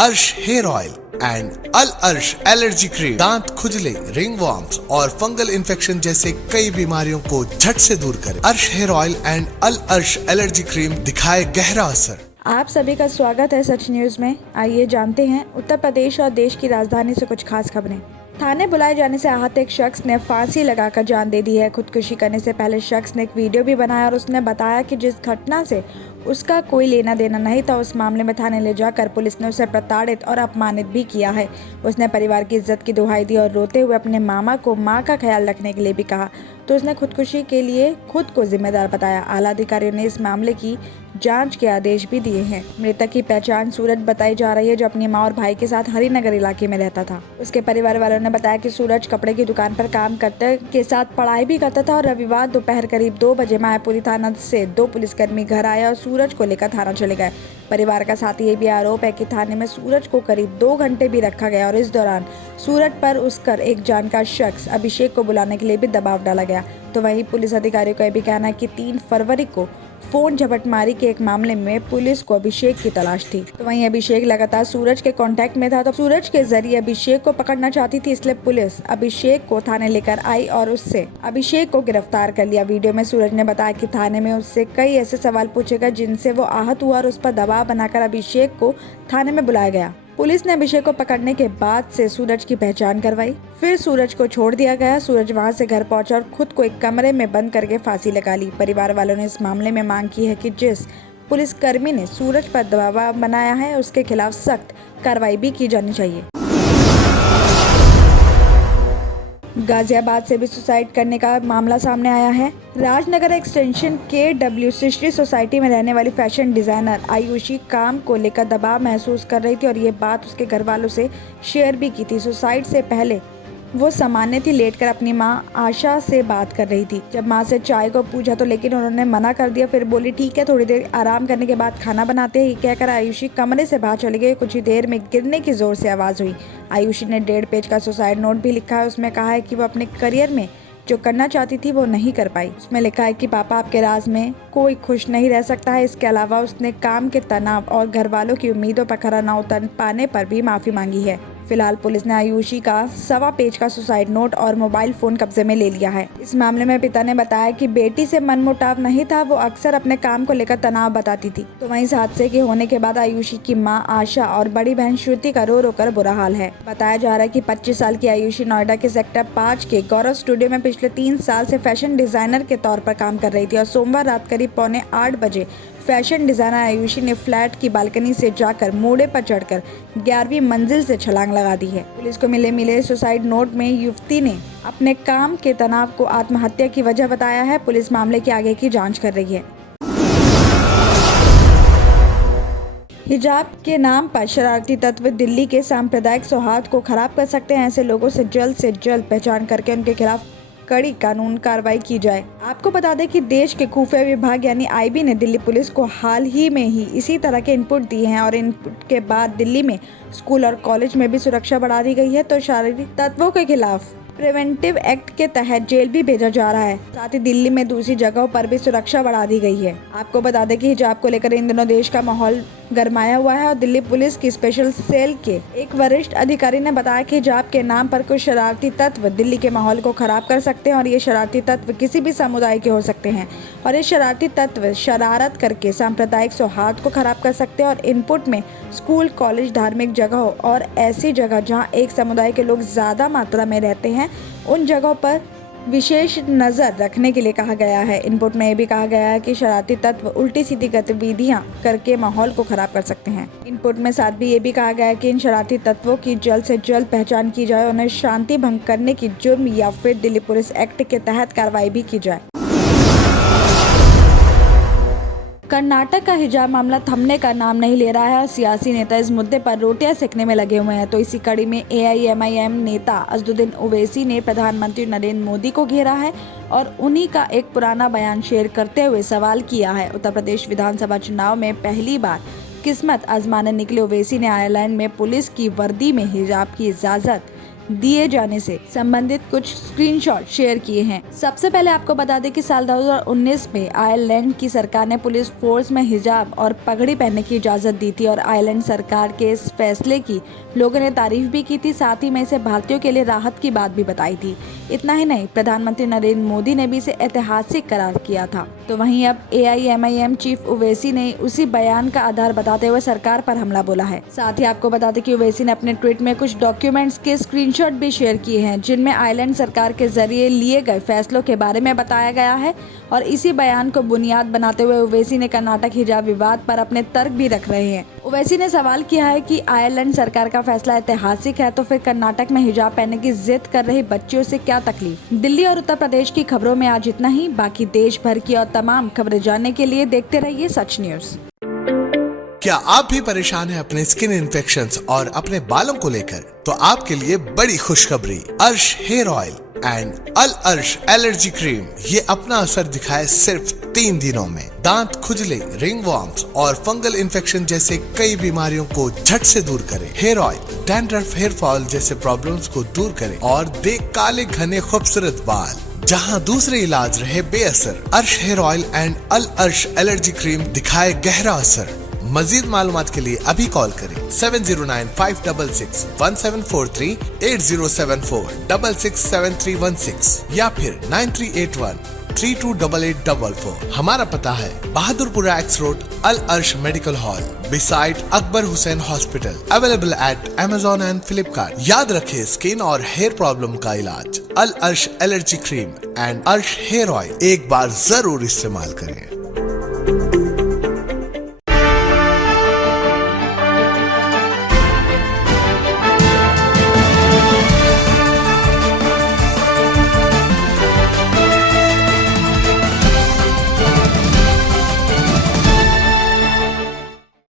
अर्श hair oil and अल अर्श allergy cream दांत खुजले, रिंग वॉर्म्स और फंगल इन्फेक्शन जैसे कई बीमारियों को झट से दूर करे। अर्श हेयर ऑयल एंड अल अर्श एलर्जी क्रीम दिखाए गहरा असर। आप सभी का स्वागत है सच न्यूज में। आइए जानते हैं उत्तर प्रदेश और देश की राजधानी से कुछ खास खबरें। थाने बुलाए जाने से आहत एक शख्स ने फांसी लगाकर जान दे दी है। खुदकुशी करने से पहले शख्स ने एक वीडियो भी बनाया और उसने बताया कि जिस घटना से उसका कोई लेना देना नहीं था, उस मामले में थाने ले जाकर पुलिस ने उसे प्रताड़ित और अपमानित भी किया है। उसने परिवार की इज्जत की दुहाई दी और रोते हुए अपने मामा को मां का ख्याल रखने के लिए भी कहा, तो उसने खुदकुशी के लिए खुद को जिम्मेदार बताया। आला अधिकारियों ने इस मामले की जांच के आदेश भी दिए हैं। मृतक की पहचान सूरज बताई जा रही है, जो अपनी मां और भाई के साथ हरिनगर इलाके में रहता था। उसके परिवार वालों ने बताया कि सूरज कपड़े की दुकान पर काम करते के साथ पढ़ाई भी करता था और रविवार दोपहर करीब 2 बजे मायापुरी थाना से 2 पुलिसकर्मी घर आए और सूरज को लेकर थाना चले गए। परिवार का साथ ये भी आरोप है कि थाने में सूरज को करीब 2 घंटे भी रखा गया और इस दौरान सूरज पर उसका एक जानकार शख्स अभिषेक को बुलाने के लिए भी दबाव डाला गया। तो वहीं पुलिस अधिकारियों का भी कहना है कि 3 फरवरी को फोन झपटमारी के एक मामले में पुलिस को अभिषेक की तलाश थी। तो वहीं अभिषेक लगातार सूरज के कांटेक्ट में था, तो सूरज के जरिए अभिषेक को पकड़ना चाहती थी, इसलिए पुलिस अभिषेक को थाने लेकर आई और उससे अभिषेक को गिरफ्तार कर लिया। वीडियो में सूरज ने बताया कि थाने में उससे कई ऐसे सवाल पूछे गए जिनसे वो आहत हुआ और उस पर दबाव बनाकर अभिषेक को थाने में बुलाया गया। पुलिस ने अभिषेक को पकड़ने के बाद से सूरज की पहचान करवाई, फिर सूरज को छोड़ दिया गया। सूरज वहां से घर पहुंचा और खुद को एक कमरे में बंद करके फांसी लगा ली। परिवार वालों ने इस मामले में मांग की है कि जिस पुलिसकर्मी ने सूरज पर दबाव बनाया है, उसके खिलाफ सख्त कार्रवाई भी की जानी चाहिए। गाजियाबाद से भी सुसाइड करने का मामला सामने आया है। राजनगर एक्सटेंशन KW सृष्टि सोसाइटी में रहने वाली फैशन डिजाइनर आयुषी काम को लेकर दबाव महसूस कर रही थी और ये बात उसके घर वालों से शेयर भी की थी। सुसाइड से पहले वो सामान्य थी, लेटकर अपनी मां आशा से बात कर रही थी। जब मां से चाय को पूछा तो लेकिन उन्होंने मना कर दिया। फिर बोली ठीक है, थोड़ी देर आराम करने के बाद खाना बनाते हैं। कहकर आयुषी कमरे से बाहर चली गई। कुछ ही देर में गिरने की जोर से आवाज हुई। आयुषी ने 1.5 पेज का सुसाइड नोट भी लिखा है। उसमें कहा है कि वो अपने करियर में जो करना चाहती थी वो नहीं कर पाई। उसमें लिखा है कि पापा, आपके राज में कोई खुश नहीं रह सकता है। इसके अलावा उसने काम के तनाव और घर वालों की उम्मीदों पर खरा न उतर पाने पर भी माफी मांगी है। फिलहाल पुलिस ने आयुषी का 1.25 पेज का सुसाइड नोट और मोबाइल फोन कब्जे में ले लिया है। इस मामले में पिता ने बताया कि बेटी से मनमुटाव नहीं था, वो अक्सर अपने काम को लेकर तनाव बताती थी। तो वहीं इस हादसे के होने के बाद आयुषी की मां आशा और बड़ी बहन श्रुति का रो रो कर बुरा हाल है। बताया जा रहा है कि 25 साल की आयुषी नोएडा के सेक्टर 5 के गौरव स्टूडियो में पिछले 3 साल से फैशन डिजाइनर के तौर पर काम कर रही थी और सोमवार रात करीब 7:45 बजे फैशन डिजाइनर आयुषी ने फ्लैट की बालकनी से जाकर मोड़े पर चढ़कर 11वीं मंजिल से छलांग लगा दी है। पुलिस को मिले सुसाइड नोट में युवती ने अपने काम के तनाव को आत्महत्या की वजह बताया है। पुलिस मामले के आगे की जांच कर रही है। हिजाब के नाम पर शरारती तत्व दिल्ली के सांप्रदायिक सौहार्द को खराब कर सकते हैं। ऐसे लोगों से जल्द पहचान करके उनके खिलाफ कड़ी कानून कार्रवाई की जाए। आपको बता दें कि देश के खुफिया विभाग यानी IB ने दिल्ली पुलिस को हाल ही में ही इसी तरह के इनपुट दिए हैं और इनपुट के बाद दिल्ली में स्कूल और कॉलेज में भी सुरक्षा बढ़ा दी गई है। तो शारीरिक तत्वों के खिलाफ प्रिवेंटिव एक्ट के तहत जेल भी भेजा जा रहा है। साथ ही दिल्ली में दूसरी जगहों पर भी सुरक्षा बढ़ा दी गई है। आपको बता दें कि हिजाब को लेकर इन दिनों देश का माहौल गरमाया हुआ है और दिल्ली पुलिस की स्पेशल सेल के एक वरिष्ठ अधिकारी ने बताया कि हिजाब के नाम पर कुछ शरारती तत्व दिल्ली के माहौल को खराब कर सकते हैं और ये शरारती तत्व किसी भी समुदाय के हो सकते हैं और ये शरारती तत्व शरारत करके सांप्रदायिक सौहार्द को खराब कर सकते हैं। और इनपुट में स्कूल, कॉलेज, धार्मिक जगहों और ऐसी जगह जहाँ एक समुदाय के लोग ज्यादा मात्रा में रहते हैं, उन जगहों पर विशेष नजर रखने के लिए कहा गया है। इनपुट में ये भी कहा गया है कि शरारती तत्व उल्टी सीधी गतिविधियां करके माहौल को खराब कर सकते हैं। इनपुट में साथ भी ये भी कहा गया है कि इन शरारती तत्वों की जल्द से जल्द पहचान की जाए, उन्हें शांति भंग करने की जुर्म या फिर दिल्ली पुलिस एक्ट के तहत कार्रवाई भी की जाए। कर्नाटक का हिजाब मामला थमने का नाम नहीं ले रहा है और सियासी नेता इस मुद्दे पर रोटियां सेकने में लगे हुए हैं। तो इसी कड़ी में AIMIM नेता असदुद्दीन ओवैसी ने प्रधानमंत्री नरेंद्र मोदी को घेरा है और उन्हीं का एक पुराना बयान शेयर करते हुए सवाल किया है। उत्तर प्रदेश विधानसभा चुनाव में पहली बार किस्मत आजमाने निकले ओवैसी ने आयरलैंड में पुलिस की वर्दी में हिजाब की इजाजत दिए जाने से संबंधित कुछ स्क्रीनशॉट शेयर किए हैं। सबसे पहले आपको बता दें कि साल 2019 में आयरलैंड की सरकार ने पुलिस फोर्स में हिजाब और पगड़ी पहनने की इजाजत दी थी और आयरलैंड सरकार के इस फैसले की लोगों ने तारीफ भी की थी, साथ ही में इसे भारतीयों के लिए राहत की बात भी बताई थी। इतना ही नहीं, प्रधानमंत्री नरेंद्र मोदी ने भी इसे ऐतिहासिक करार किया था। तो वहीं अब AIMIM चीफ ओवैसी ने उसी बयान का आधार बताते हुए सरकार पर हमला बोला है। साथ ही आपको बता दें कि ओवैसी ने अपने ट्वीट में कुछ डॉक्यूमेंट्स के स्क्रीनशॉट भी शेयर किए हैं, जिनमें आयरलैंड सरकार के जरिए लिए गए फैसलों के बारे में बताया गया है और इसी बयान को बुनियाद बनाते हुए ओवैसी ने कर्नाटक हिजाब विवाद पर अपने तर्क भी रख रहे हैं। ओवैसी ने सवाल किया है कि आयरलैंड सरकार का फैसला ऐतिहासिक है, तो फिर कर्नाटक में हिजाब पहनने की जिद कर रही बच्चियों से क्या तकलीफ। दिल्ली और उत्तर प्रदेश की खबरों में आज इतना ही। बाकी देश भर की और तमाम खबरें जानने के लिए देखते रहिए सच न्यूज। क्या आप भी परेशान हैं अपने स्किन इन्फेक्शंस और अपने बालों को लेकर? तो आपके लिए बड़ी खुशखबरी, अर्श हेयर ऑयल एंड अल अर्श एलर्जी क्रीम ये अपना असर दिखाए सिर्फ 3 दिनों में। दांत खुजले, रिंगवॉर्म्स और फंगल इन्फेक्शन जैसे कई बीमारियों को झट से दूर करे। Hair oil dandruff, hair fall जैसे प्रॉब्लम्स को दूर करे और दे काले घने खूबसूरत बाल, जहां दूसरे इलाज रहे बेअसर। अर्श हेयर ऑयल एंड अल अर्श एलर्जी क्रीम दिखाए गहरा असर। मजीद मालूमात के लिए अभी कॉल करें 7095661743, 8074667316 या फिर 9381328844। हमारा पता है बहादुरपुरा एक्स रोड, अल अर्श medical hall, beside Akbar Hussain hospital. Available at Amazon and Flipkart। याद रखें, स्किन और हेयर प्रॉब्लम का इलाज अल अर्श एलर्जी क्रीम एंड अर्श हेयर ऑयल एक बार जरूर इस्तेमाल करें।